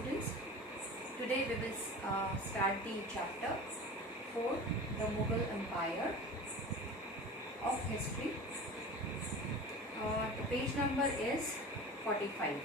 students. Today we will start the chapter 4, the Mughal Empire of History. The page number is 45.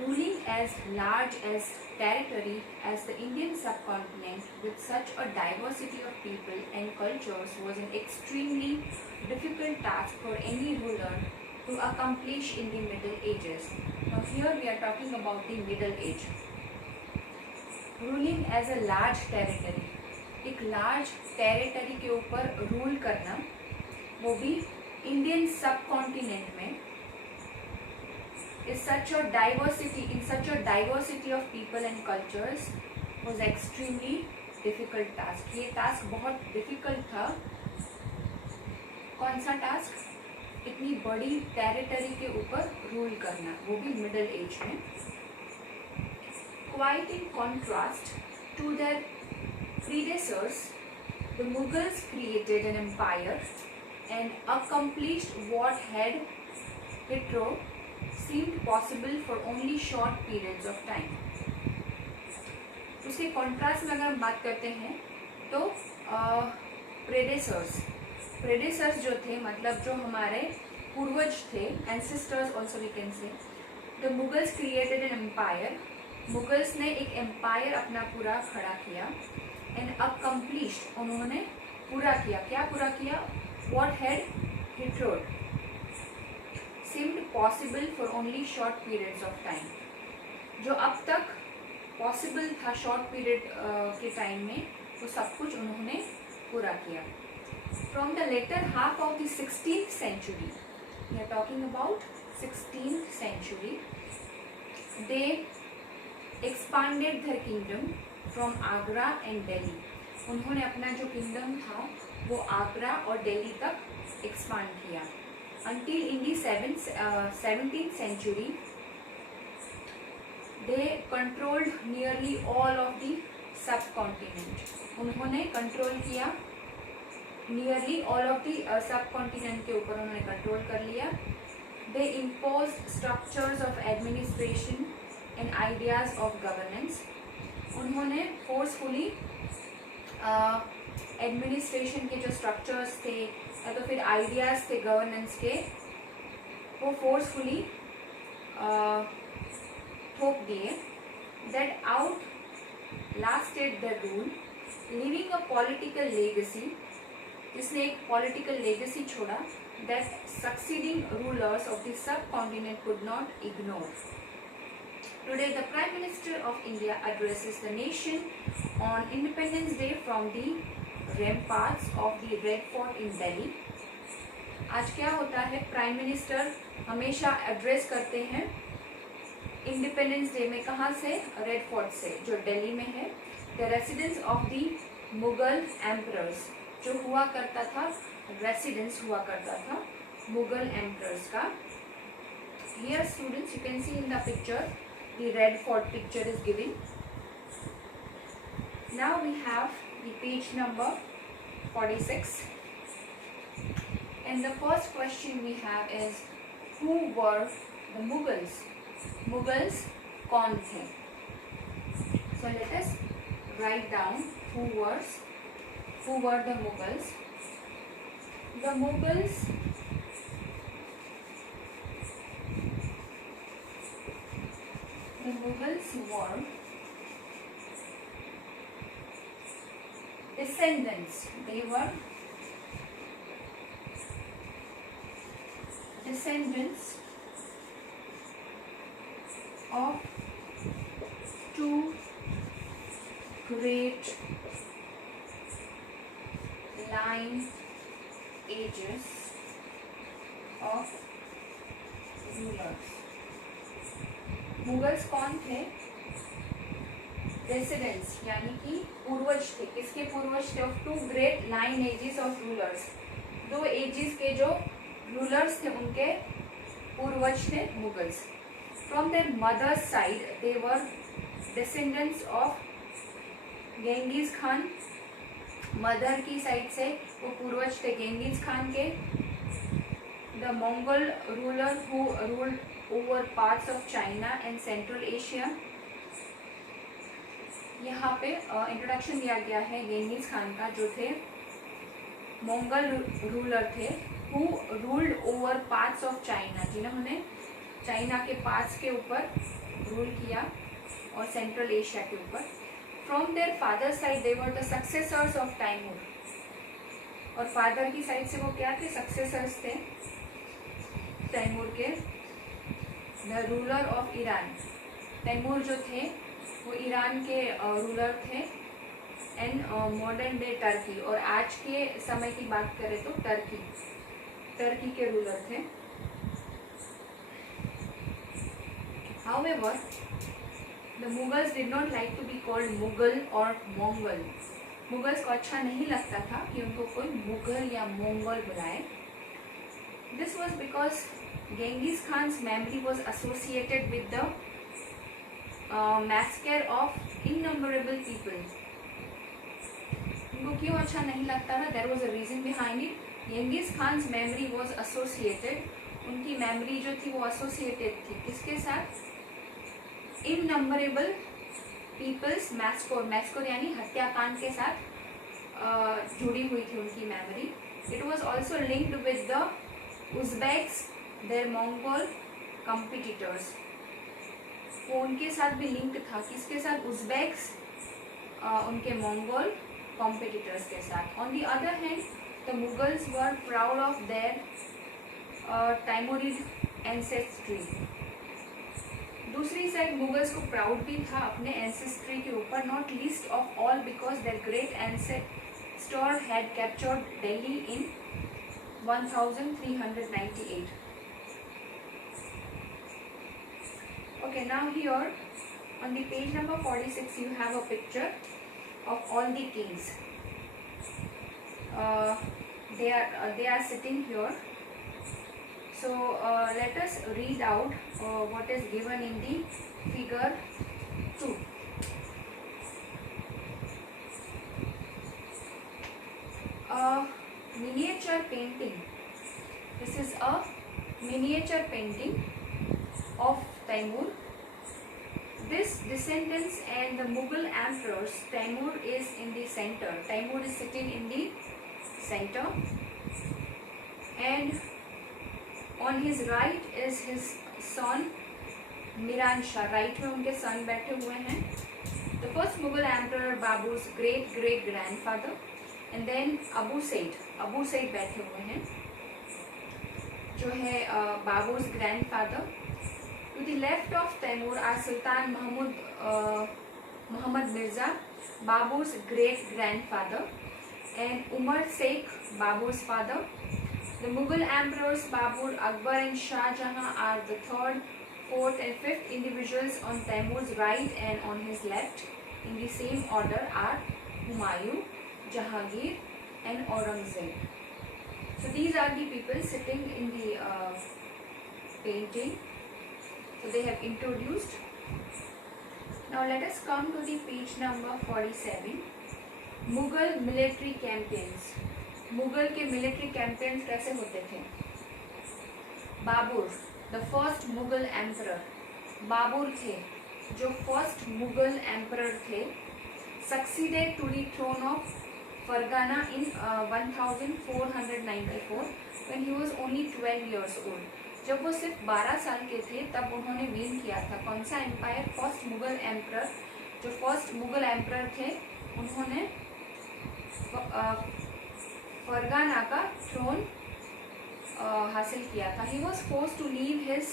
Ruling as large as territory as the Indian subcontinent with such a diversity of people and cultures was an extremely difficult task for any ruler to accomplish in the Middle Ages. Now here we are talking about the Middle Age. Ruling as a large territory, एक large territory के ऊपर rule करना, वो भी Indian subcontinent में, is such a diversity of people and cultures was extremely difficult task. ये task बहुत difficult था. कौन सा task? इतनी बड़ी टेरिटरी के ऊपर रूल करना, वो भी मिडिल एज में. Quite in contrast to their predecessors, the Mughals created an empire and accomplished what had hitherto seemed possible for only short periods of time. उसके कॉन्ट्रास्ट में अगर हम बात करते हैं तो प्रेडेसर्स जो थे, मतलब जो हमारे पूर्वज थे, ancestors also we can say, the Mughals created an empire. Mughals ने एक एम्पायर अपना पूरा खड़ा किया. एंड अकम्प्लिश्ड, उन्होंने पूरा किया. क्या पूरा किया? What had hetero seemed possible for only short periods of time. जो अब तक पॉसिबल था शॉर्ट पीरियड के टाइम में, वो सब कुछ उन्होंने पूरा किया. From the later half of the 16th century, we are talking about 16th century, they expanded their kingdom from Agra and Delhi. उन्होंने अपना जो किंगडम था वो आगरा और दिल्ली तक एक्सपांड किया. Until in the 17th century, they controlled nearly all of the subcontinent. उन्होंने कंट्रोल किया nearly all of the subcontinent के ऊपर उन्होंने कंट्रोल कर लिया. दे impose structures of administration and ideas of governance. उन्होंने फोर्सफुली एडमिनिस्ट्रेशन के जो स्ट्रक्चर्स थे या तो फिर आइडियाज थे गवर्नेंस के, वो फोर्सफुली थोप दिए. That outlasted the rule, living a political legacy, जिसने एक पॉलिटिकल लेगेसी छोड़ा, that succeeding rulers of the subcontinent could not ignore. Today the prime minister of India addresses the nation on Independence Day from the ramparts of the Red Fort in Delhi. आज क्या होता है? Prime minister हमेशा एड्रेस करते हैं independence day में. कहाँ से? रेड फोर्ट से, जो दिल्ली में है. The residence of the Mughal emperors, जो हुआ करता था, रेसिडेंस हुआ करता था मुगल एम्परर्स का. Here students, you can see in the picture the Red Fort picture is given. Now we have the page number 46 and the first question we have is, who were the Mughals? Mughals कौन थे? So let us write down who were the Mughals. The Mughals were descendants. They were descendants of two great lineages of rulers. Mughals कौन थे? रेसिडेंट्स, यानी कि पूर्वज थे. किसके पूर्वज थे? Of two great lineages of rulers. दो एजेस के जो रूलर्स थे उनके पूर्वज थे Mughals. From their mother's side they were descendants of Genghis Khan. Mother की साइड से वो पूर्वज थे गेंगिस खान के. the Mongol ruler who ruled over parts of China and Central Asia. यहाँ पे इंट्रोडक्शन दिया गया है गेंगिस खान का, जो थे मंगोल रूलर थे, who ruled over parts of China, जिन्होंने चाइना के पार्ट्स के ऊपर रूल किया और सेंट्रल एशिया के ऊपर. From their father side they were the successors of Timur. और फादर की साइड से वो क्या थे? सक्सेसर्स थे तैमूर के. The ruler of Iran. Timur जो थे वो ईरान के रूलर थे. एंड मॉडर्न डे टर्की, और आज के समय की बात करें तो टर्की के रूलर थे. However, the Mughals did not like to be called Mughal or Mongol. Mughals को अच्छा नहीं लगता था कि उनको कोई मुगल या मंगोल बुलाए. This was because Genghis Khan's memory was associated with the massacre of innumerable people. उनको क्यों अच्छा नहीं लगता था? There was a reason behind it. Genghis Khan's memory was associated. उनकी मेमोरी जो थी वो एसोसिएटेड थी किसके साथ? इननंबरेबल पीपल्स मैस्कोर यानी हत्याकांड के साथ जुड़ी हुई थी उनकी memory. It was also linked with the Uzbeks, their Mongol competitors. वो उनके साथ भी लिंक था. किसके साथ? उज़्बेक्स, उनके मंगोल कॉम्पिटिटर्स के साथ. On the other hand the Mughals were proud of their Timurid ancestry. दूसरी साइड मुगल्स को प्राउड भी था अपने एंसेस्ट्री के ऊपर. Not least of all because their great ancestor had captured Delhi in 1398. Okay, now here on the page number 46 you have a picture of all the kings. They are sitting here. So let us read out what is given in the figure 2. Miniature painting. This is a miniature painting of Taimur. This descendants and the Mughal emperors. Taimur is in the center. Taimur is sitting in the center, and on his right is his son Miranshah. Right में उनके son बैठे हुए हैं. The first Mughal emperor Babur's great grandfather, and then Abu Said बैठे हुए हैं जो है Babur's grandfather. To the left of Taimur are Sultan Muhammad Mirza, Babur's great grandfather, and Umar Sheikh, Babur's father. The Mughal emperors Babur, Akbar and Shah Jahan are the third, fourth and fifth individuals on Taimur's right, and on his left in the same order are Humayun, Jahangir and Aurangzeb. So these are the people sitting in the painting. So they have introduced. Now let us come to the page number 47. Mughal military campaigns. Mughal के military campaigns कैसे होते थे? Babur, the first Mughal emperor. Babur थे जो first Mughal emperor थे. Succeeded to the throne of Fergana in 1494 when he was only 12 years old. जब वो सिर्फ 12 साल के थे तब उन्होंने विन किया था. कौन सा एम्पायर? First Mughal emperor. जो फर्स्ट मुगल एम्परर थे उन्होंने फरगाना का थ्रोन हासिल किया था. He was force to leave his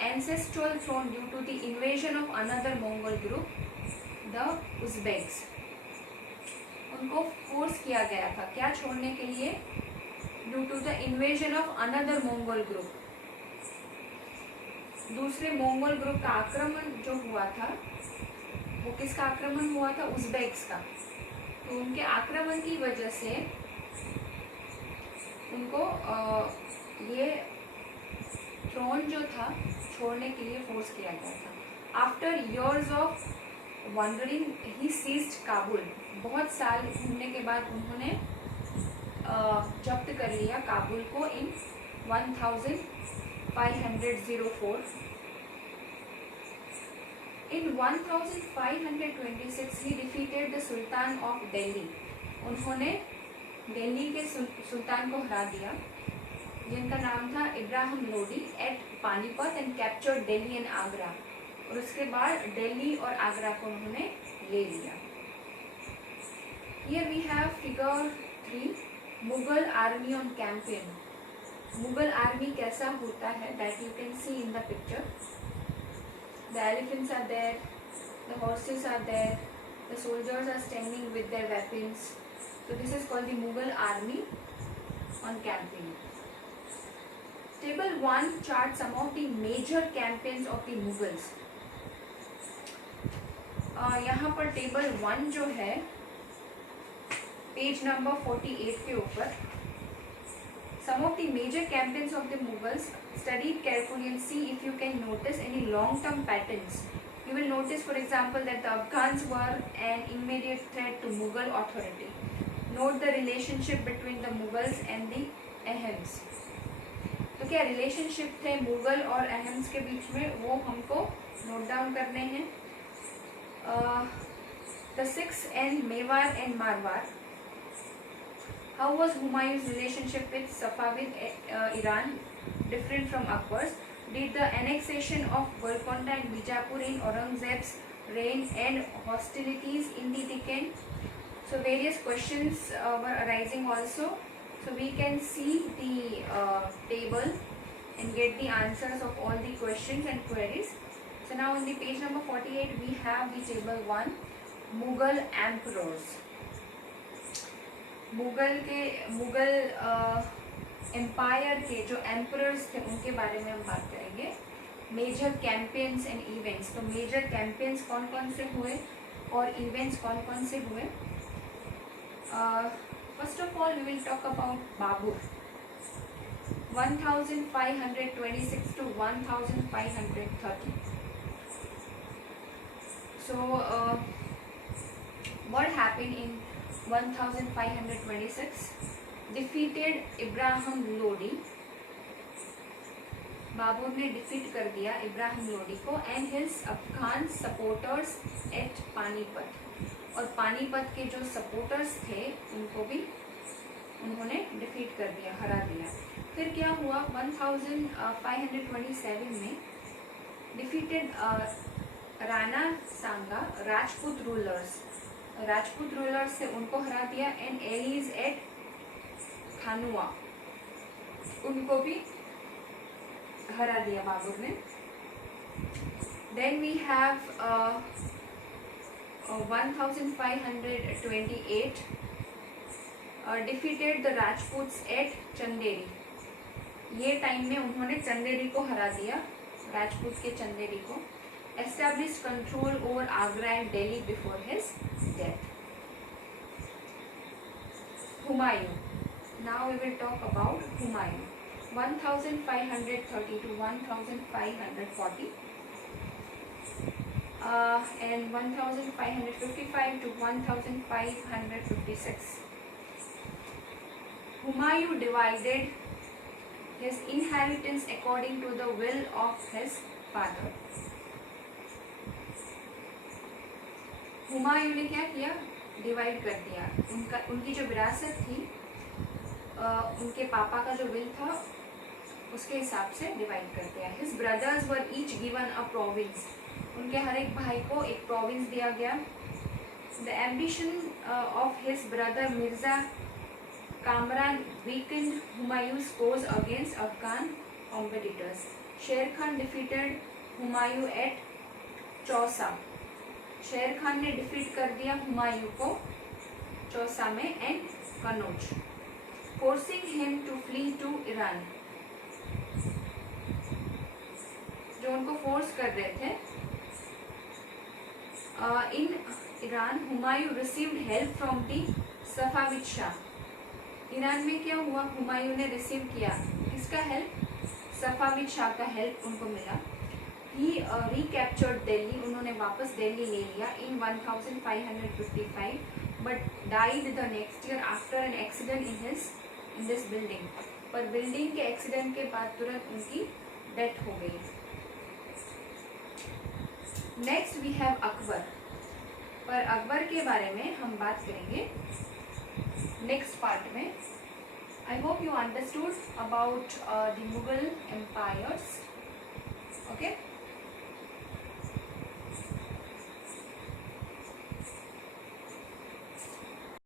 ancestral throne due to the invasion of another Mongol group, the Uzbeks. उनको फोर्स किया गया था क्या छोड़ने के लिए? Due to the invasion of another Mongol group. दूसरे मंगोल ग्रुप का आक्रमण जो हुआ था वो किसका आक्रमण हुआ था? उज़्बेक्स का. तो उनके आक्रमण की वजह से उनको ये थ्रोन जो था छोड़ने के लिए फोर्स किया गया था. After years of wandering he seized Kabul. बहुत साल घूमने के बाद उन्होंने जब्त कर लिया काबुल को इन 1504. In 1526 he defeated the Sultan of Delhi. उन्होंने दिल्ली के सुल्तान को हरा दिया, जिनका नाम था Ibrahim Lodi, at Panipat and captured Delhi and Agra. और उसके बाद दिल्ली और आगरा को उन्होंने ले लिया. Here we have figure 3, Mughal army on campaign. Mughal आर्मी कैसा होता है, that you can see in the picture. The elephants are there, the horses are there, the soldiers are standing with their weapons. So this is called the Mughal army on campaign. Table 1 charts some of the major campaigns of the Mughals. यहाँ पर टेबल 1 जो है page number 48 के ऊपर, some of the major campaigns of the Mughals, study carefully and see if you can notice any long-term patterns. You will notice, for example, that the Afghans were an immediate threat to Mughal authority. Note the relationship between the Mughals and the Ahams. तो क्या रिलेशनशिप थे मुगल और अहम्स के बीच में, वो हमको note down करने हैं. The Sikhs and Mewar and Marwar. How was Humayun's relationship with Safavid Iran different from Akbar's? Did the annexation of Golconda and Bijapur in Aurangzeb's reign end hostilities in the Deccan? So various questions were arising also. So we can see the table and get the answers of all the questions and queries. So now on the page number 48 we have the table 1, Mughal emperors. Mughal empire के जो एम्परर्स थे उनके बारे में हम बात करेंगे. Major campaigns and events. तो मेजर कैंपेन्स कौन कौन से हुए और इवेंट्स कौन कौन से हुए. First of all we will talk about Babur. 1526 to 1530. So what happened in 1526? Defeated Ibrahim Lodi. Babur ने डिफीट कर दिया इब्राहिम लोडी को and his Afghan supporters at Panipat. और पानीपत के जो सपोर्टर्स थे उनको भी उन्होंने डिफीट कर दिया, हरा दिया. फिर क्या हुआ, 1527 में डिफीटेड राणा सांगा राजपूत रूलर्स से उनको हरा दिया एंड एलीज एट खानुआ, उनको भी हरा दिया बाबर ने. Then we have 1528 defeated the Rajputs at Chanderi. ये टाइम में उन्होंने चंदेरी को हरा दिया, राजपूत के चंदेरी को. Establish control over Agra and Delhi before his death. Humayun. Now we will talk about Humayun. 1530 to 1540 and 1555 to 1556. Humayun divided his inheritance according to the will of his father. Humayun ने क्या किया, डिवाइड कर दिया. उनकी जो विरासत थी, उनके पापा का जो विल था उसके हिसाब से डिवाइड कर दिया. His brothers were each given a province. उनके हर एक भाई को एक प्रोविंस दिया गया. The ambition of his brother Mirza Kamran weakened Humayun's cause against Afghan competitors. Sher Khan defeated Humayun at Chausa. Sher Khan ने डिफीट कर दिया हुमायूं को चौसा में and Kannauj. Forcing him to flee to Iran. जो उनको फोर्स कर रहे थे in Iran. Humayun received help from the Safavid shah. Iran में क्या हुआ, हुमायूं ने रिसीव किया किसका हेल्प, सफाविद शाह का हेल्प उनको मिला. He recaptured Delhi. उन्होंने वापस दिल्ली ले लिया in 1555 but died the next year after an accident in this building. पर बिल्डिंग के एक्सीडेंट के बाद तुरंत उनकी डेथ हो गई। Next we have Akbar. पर अकबर के बारे में हम बात करेंगे नेक्स्ट पार्ट में। I hope you understood about the Mughal empires. Okay.